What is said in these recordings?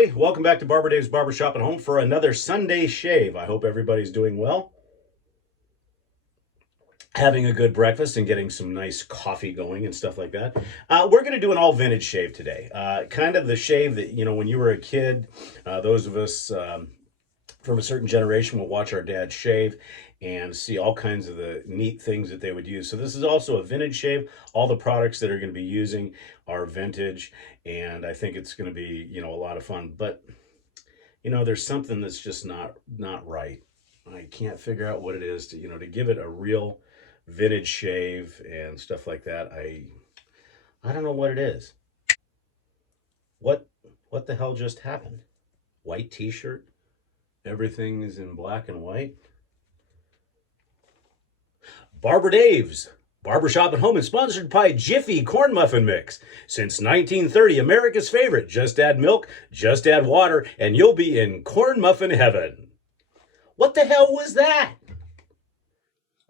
everybody. Welcome back to BarberDave's Barbershop at Home for another Sunday shave. I hope everybody's doing well. Having a good breakfast and getting some nice coffee going and stuff like that. We're going to do an all vintage shave today. Kind of the shave that, you know, when you were a kid, those of us from a certain generation will watch our dad shave and see all kinds of the neat things that they would use. So this is also a vintage shave. All the products that are going to be using are vintage, and I think it's going to be, you know, a lot of fun. But, you know, there's something that's just not right. I can't figure out what it is to, you know, to give it a real vintage shave and stuff like that. I don't know what it is. What what the hell just happened? White t-shirt? Everything is in black and white. BarberDave's Barbershop at Home is sponsored by Jiffy Corn Muffin Mix. Since 1930, America's favorite. Just add milk, just add water, and you'll be in corn muffin heaven. What the hell was that?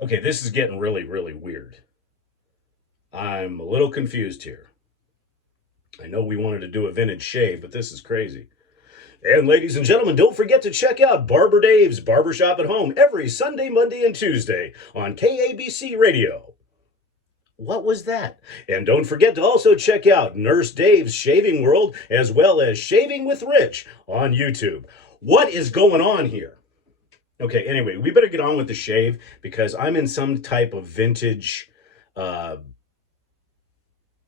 Okay, this is getting really, really weird. I'm a little confused here. I know we wanted to do a vintage shave, but this is crazy. And ladies and gentlemen, don't forget to check out BarberDave's Barbershop at Home every Sunday, Monday, and Tuesday on KABC Radio. What was that? And don't forget to also check out Nurse Dave's Shaving World as well as Shaving with Rich on YouTube. What is going on here? Okay, anyway, we better get on with the shave because I'm in some type of vintage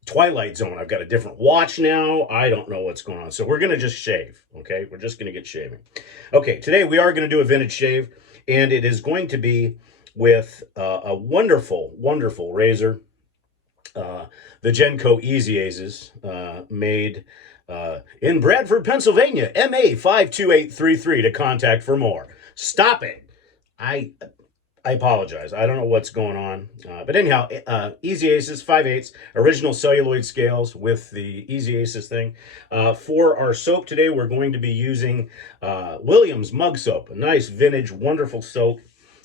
Twilight zone. I've got a different watch now. I don't know what's going on. So we're going to just shave, okay? We're just going to get shaving. Okay, today we are going to do a vintage shave, and it is going to be with a wonderful, wonderful razor. The Genco Easy Aces, made in Bradford, Pennsylvania, MA 52833 to contact for more. Stop it. I apologize. I don't know what's going on. But anyhow, Easy Aces, 5/8, original celluloid scales with the Easy Aces thing. For our soap today, we're going to be using Williams Mug Soap, a nice vintage, wonderful soap.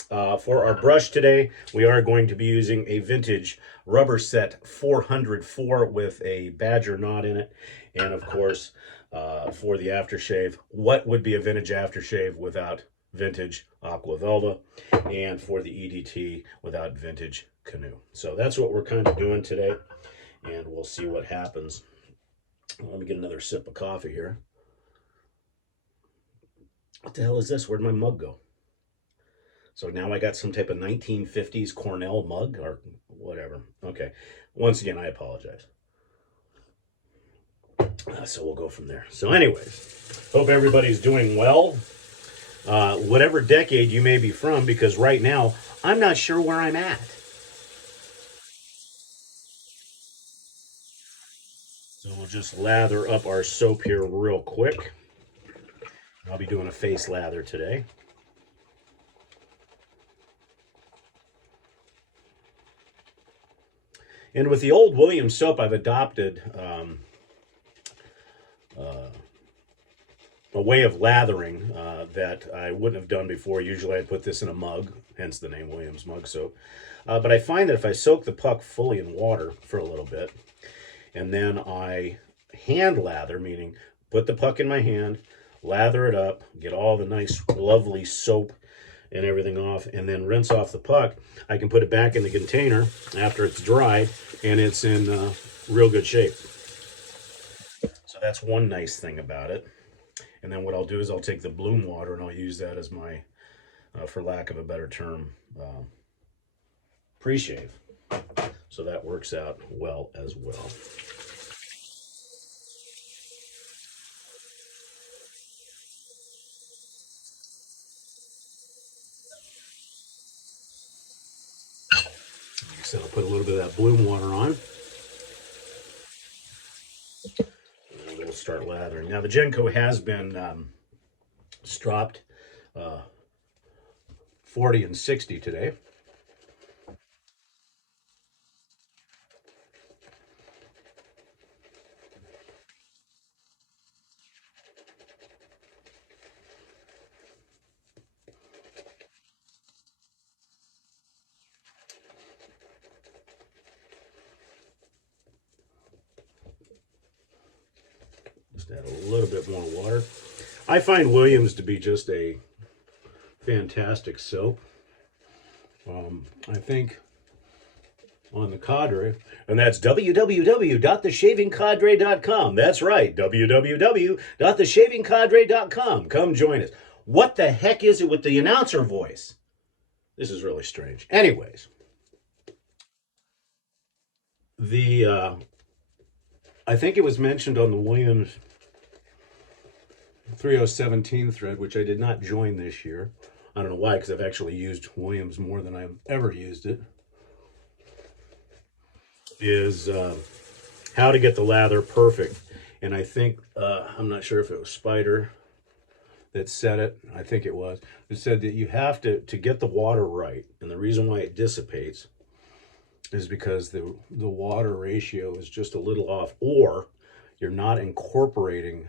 For our brush today, we are going to be using a vintage Rubberset 404 with a badger knot in it. And of course, for the aftershave, what would be a vintage aftershave without vintage Aqua Velva, and for the EDT without vintage Canoe. So that's what we're kind of doing today, and we'll see what happens. Let me get another sip of coffee here. What the hell is this? Where'd my mug go? So now I got some type of 1950s Cornell mug or whatever. Okay. Once again, I apologize. So we'll go from there. So anyways, hope everybody's doing well. Whatever decade you may be from, because right now, I'm not sure where I'm at. So we'll just lather up our soap here real quick. I'll be doing a face lather today. And with the old Williams soap, I've adopted a way of lathering that I wouldn't have done before. Usually I'd put this in a mug, hence the name Williams Mug Soap. But I find that if I soak the puck fully in water for a little bit, and then I hand lather, meaning put the puck in my hand, lather it up, get all the nice, lovely soap and everything off, and then rinse off the puck, I can put it back in the container after it's dried, and it's in real good shape. So that's one nice thing about it. And then what I'll do is I'll take the bloom water and I'll use that as my, for lack of a better term, pre-shave. So that works out well as well. Like I said, I'll put a little bit of that bloom water on. And we'll start lathering. Now the Genco has been stropped 40 and 60 today. Just add a little bit more water. I find Williams to be just a fantastic soap. I think on the cadre, and that's www.theshavingcadre.com. That's right, www.theshavingcadre.com. Come join us. What the heck is it with the announcer voice? This is really strange. Anyways, I think it was mentioned on the Williams 3017 thread, which I did not join this year. I don't know why, because I've actually used Williams more than I've ever used it. Is how to get the lather perfect. And I think, I'm not sure if it was Spider that said it. I think it was. It said that you have to get the water right. And the reason why it dissipates is because the water ratio is just a little off, or you're not incorporating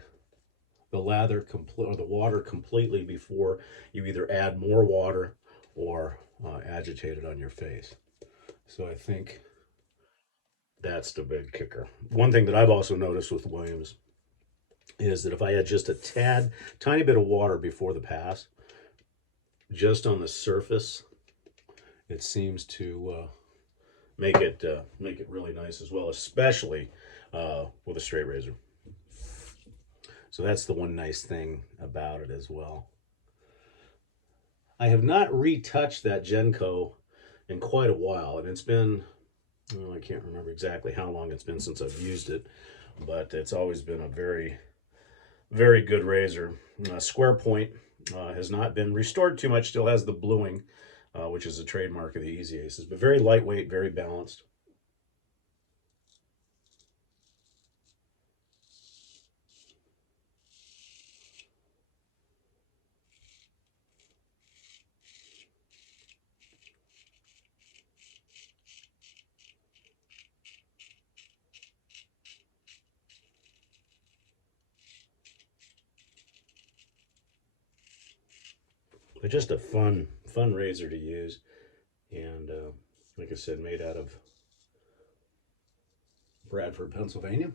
the lather or the water completely before you either add more water or agitate it on your face. So I think that's the big kicker. One thing that I've also noticed with Williams is that if I add just a tiny bit of water before the pass, just on the surface, it seems to make it really nice as well, especially with a straight razor. So that's the one nice thing about it as well. I have not retouched that Genco in quite a while, and it's been, well, I can't remember exactly how long it's been since I've used it, but it's always been a very, very good razor. Square point has not been restored too much, still has the bluing, which is a trademark of the Easy Aces, but very lightweight, very balanced. But just a fun razor to use, and like I said, made out of Bradford, Pennsylvania.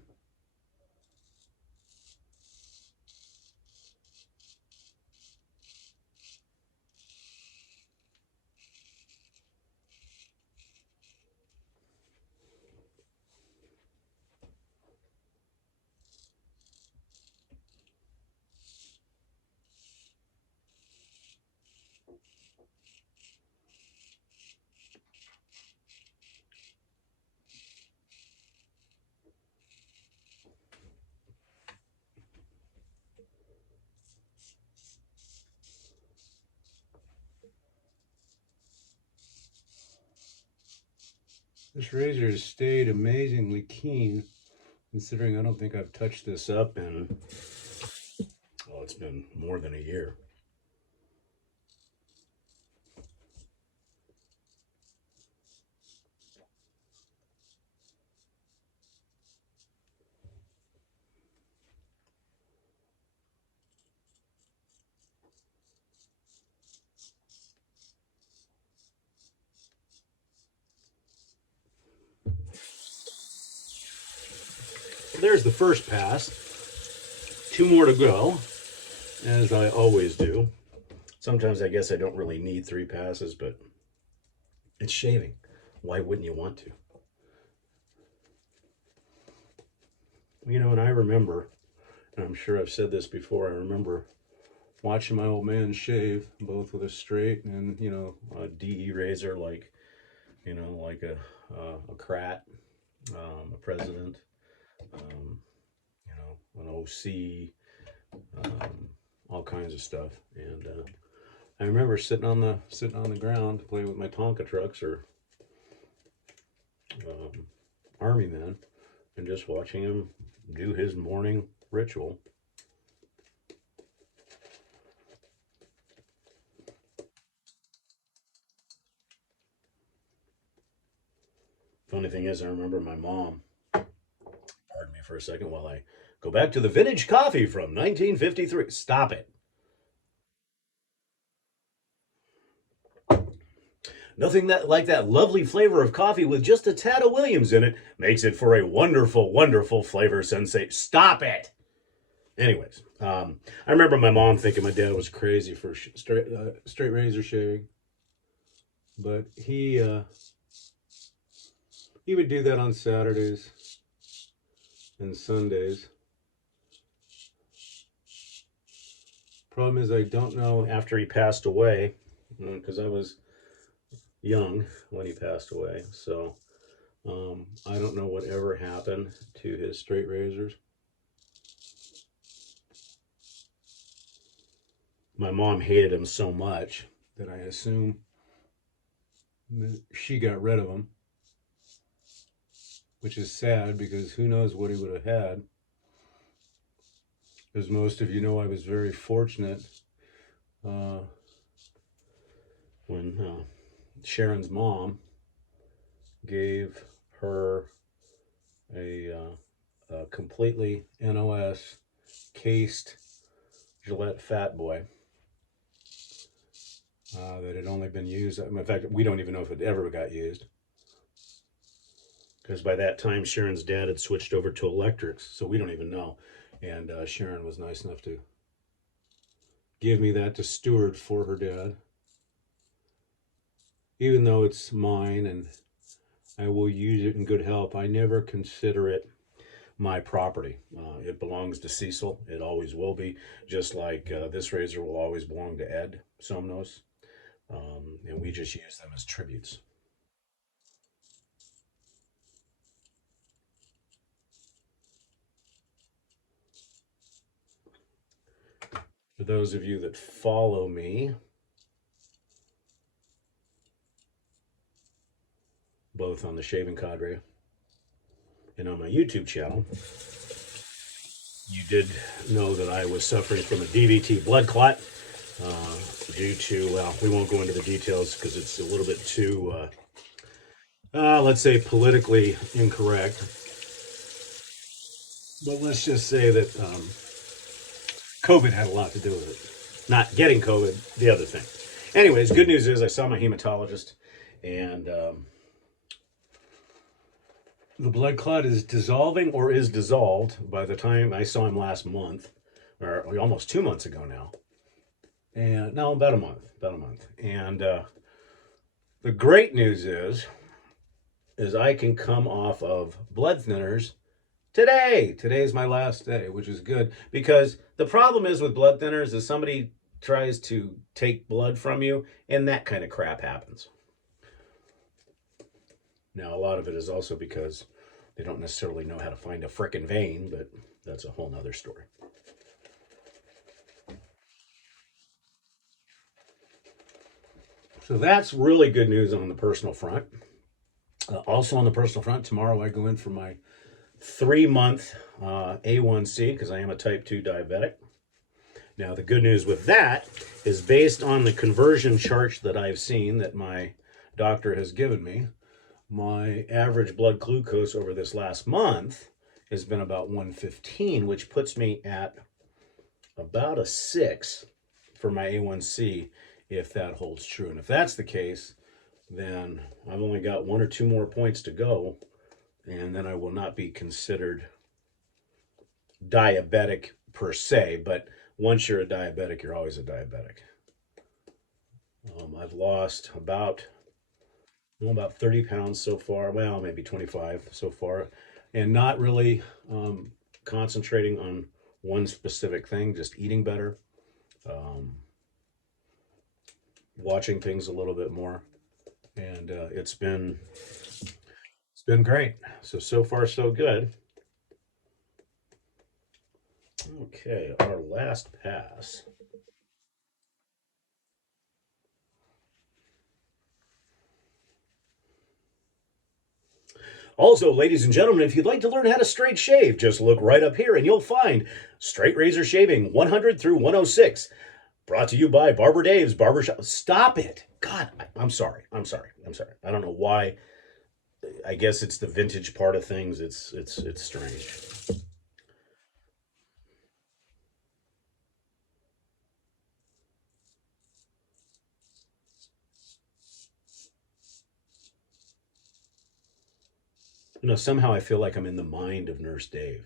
This razor has stayed amazingly keen, considering I don't think I've touched this up in, well, it's been more than a year. There's the first pass. 2 more to go, as I always do. Sometimes I guess I don't really need 3 passes, but it's shaving. Why wouldn't you want to? You know, and I remember, and I'm sure I've said this before, I remember watching my old man shave, both with a straight and, you know, a DE razor, like, you know, like a Krat, a President, you know, an OC, all kinds of stuff. And I remember sitting on the ground playing with my Tonka trucks or Army men, and just watching him do his morning ritual. Funny thing is, I remember my mom, pardon me for a second while I go back to the vintage coffee from 1953. Stop it. Nothing like that lovely flavor of coffee with just a tad of Williams in it makes it for a wonderful, wonderful flavor sensation. Stop it. Anyways, I remember my mom thinking my dad was crazy for straight razor shaving, but he would do that on Saturdays and Sundays. Problem is, I don't know after he passed away, because I was young when he passed away, so I don't know whatever happened to his straight razors. My mom hated him so much that I assume that she got rid of him, which is sad because who knows what he would have had. As most of you know, I was very fortunate when Sharon's mom gave her a completely NOS cased Gillette Fat Boy that had only been used. In fact, we don't even know if it ever got used, because by that time Sharon's dad had switched over to electrics, so we don't even know. And Sharon was nice enough to give me that to steward for her dad, even though it's mine and I will use it in good health. I never consider it my property. It belongs to Cecil. It always will be, just like this razor will always belong to Ed Somnos, and we just use them as tributes. For those of you that follow me, both on the Shaving Cadre and on my YouTube channel, you did know that I was suffering from a DVT blood clot due to, well, we won't go into the details because it's a little bit too, let's say, politically incorrect. But let's just say that COVID had a lot to do with it. Not getting COVID, the other thing. Anyways, good news is I saw my hematologist, and the blood clot is dissolving, or is dissolved by the time I saw him last month, or almost 2 months ago now. And no, about a month. And the great news is I can come off of blood thinners today. Today's my last day, which is good, because the problem is with blood thinners is somebody tries to take blood from you and that kind of crap happens. Now, a lot of it is also because they don't necessarily know how to find a frickin' vein, but that's a whole nother story. So that's really good news on the personal front. Also on the personal front, tomorrow I go in for my 3-month A1C because I am a type 2 diabetic. Now, the good news with that is, based on the conversion chart that I've seen that my doctor has given me, my average blood glucose over this last month has been about 115, which puts me at about a 6 for my A1C, if that holds true. And if that's the case, then I've only got 1 or 2 more points to go, and then I will not be considered diabetic per se, but once you're a diabetic, you're always a diabetic. I've lost about 30 pounds so far. Well, maybe 25 so far, and not really concentrating on one specific thing, just eating better, watching things a little bit more, and it's been great. So far so good. Okay, our last pass. Also, ladies and gentlemen, if you'd like to learn how to straight shave, just look right up here and you'll find Straight Razor Shaving 100 through 106. Brought to you by BarberDave's Barbershop. Stop it. God, I'm sorry. I don't know why. I guess it's the vintage part of things. It's strange. Somehow I feel like I'm in the mind of Nurse Dave.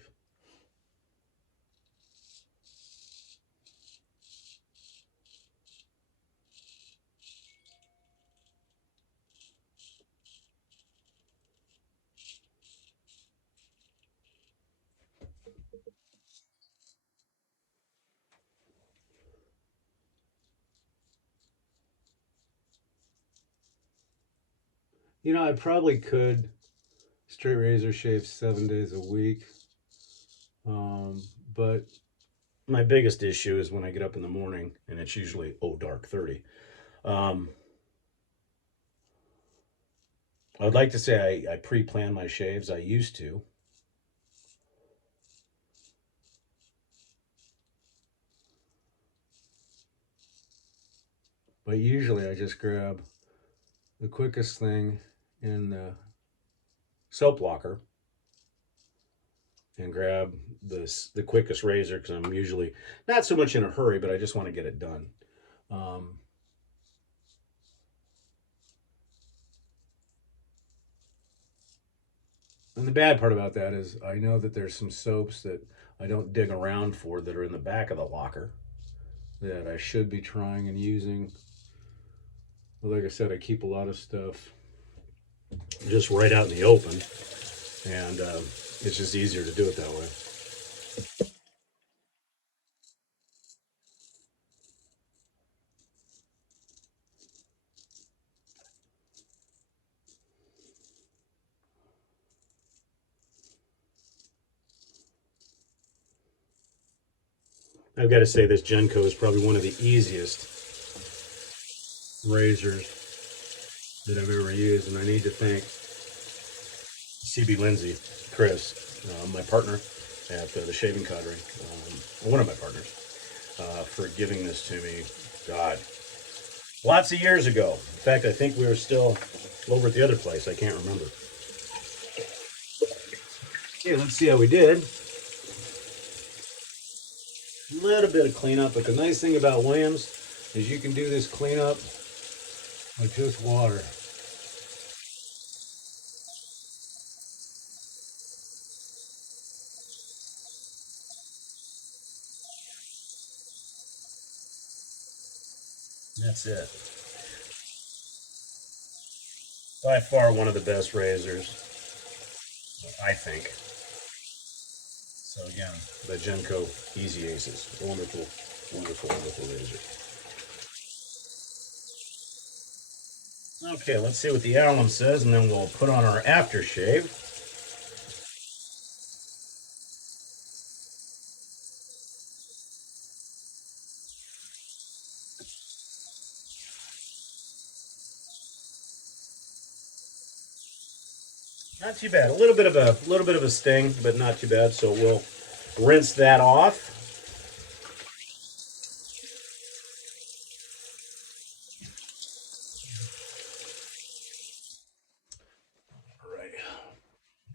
You know, I probably could straight razor shave 7 days a week. But my biggest issue is when I get up in the morning and it's usually, dark 30. I would like to say I pre-plan my shaves. I used to. But usually I just grab the quickest thing in the soap locker and grab the quickest razor because I'm usually not so much in a hurry, but I just want to get it done. And the bad part about that is I know that there's some soaps that I don't dig around for that are in the back of the locker that I should be trying and using. But like I said, I keep a lot of stuff just right out in the open, and it's just easier to do it that way. I've got to say this Genco is probably one of the easiest razors that I've ever used, and I need to thank CB Lindsay, Chris, my partner at the Shaving Cadre, one of my partners, for giving this to me. God, lots of years ago. In fact, I think we were still over at the other place. I can't remember. Okay, let's see how we did. A little bit of cleanup, but the nice thing about Williams is you can do this cleanup with just water. That's it. By far one of the best razors, I think. So again, the Genco Easy Aces. Wonderful, wonderful, wonderful razor. Okay, let's see what the alum says, and then we'll put on our aftershave. Not too bad. A little bit of a sting, but not too bad. So we'll rinse that off. All right.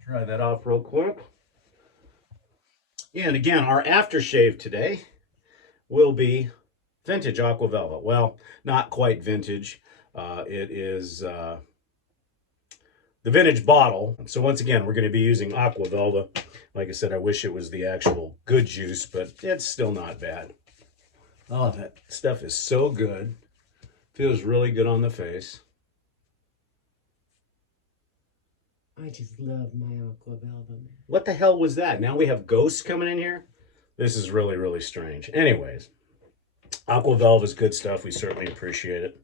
Try that off real quick. And again, our aftershave today will be vintage Aqua Velva. Well, not quite vintage. It is the vintage bottle. So once again, we're going to be using Aqua Velva. Like I said, I wish it was the actual good juice, but it's still not bad. Oh, that stuff is so good. Feels really good on the face. I just love my Aqua Velva. What the hell was that? Now we have ghosts coming in here? This is really, really strange. Anyways, Aqua Velva is good stuff. We certainly appreciate it.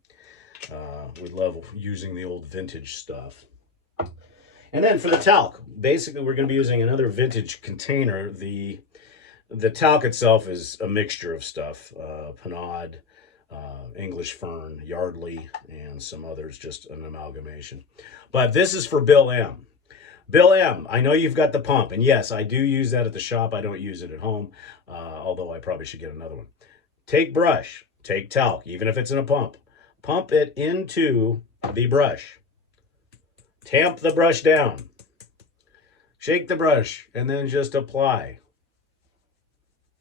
We love using the old vintage stuff. And then for the talc, basically we're going to be using another vintage container. The talc itself is a mixture of stuff. Panade, English Fern, Yardley, and some others, just an amalgamation. But this is for Bill M. Bill M, I know you've got the pump, and yes, I do use that at the shop. I don't use it at home, although I probably should get another one. Take brush, take talc, even if it's in a pump. Pump it into the brush. Tamp the brush down. Shake the brush, and then just apply.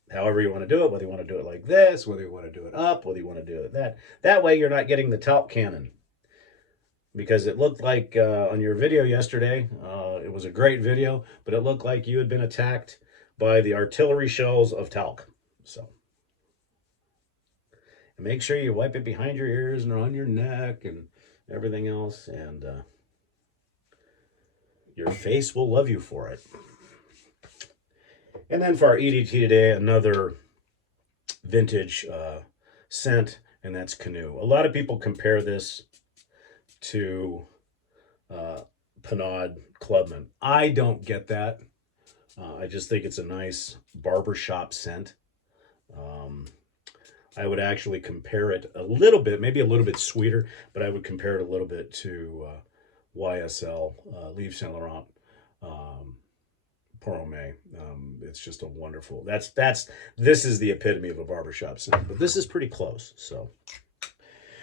However you want to do it, whether you want to do it like this, whether you want to do it up, whether you want to do it that. That way you're not getting the talc cannon. Because it looked like on your video yesterday, it was a great video, but it looked like you had been attacked by the artillery shells of talc. So and make sure you wipe it behind your ears and on your neck and everything else, and your face will love you for it. And then for our EDT today, another vintage scent, and that's Canoe. A lot of people compare this to Panad Clubman. I don't get that. I just think it's a nice barbershop scent. I would actually compare it a little bit, maybe a little bit sweeter, but I would compare it a little bit to YSL Yves Saint Laurent Porome. It's just a wonderful. This is the epitome of a barbershop scent, but this is pretty close. So,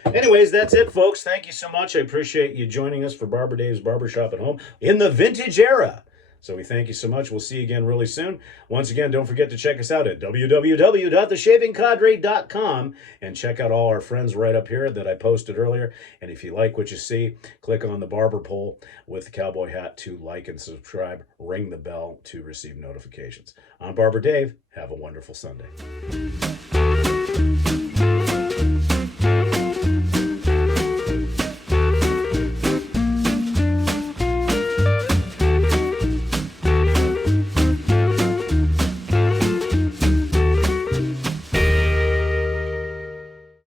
anyways, that's it, folks. Thank you so much. I appreciate you joining us for BarberDave's Barbershop at Home in the vintage era. So we thank you so much. We'll see you again really soon. Once again, don't forget to check us out at www.theshavingcadre.com and check out all our friends right up here that I posted earlier. And if you like what you see, click on the barber pole with the cowboy hat to like and subscribe. Ring the bell to receive notifications. I'm Barber Dave. Have a wonderful Sunday.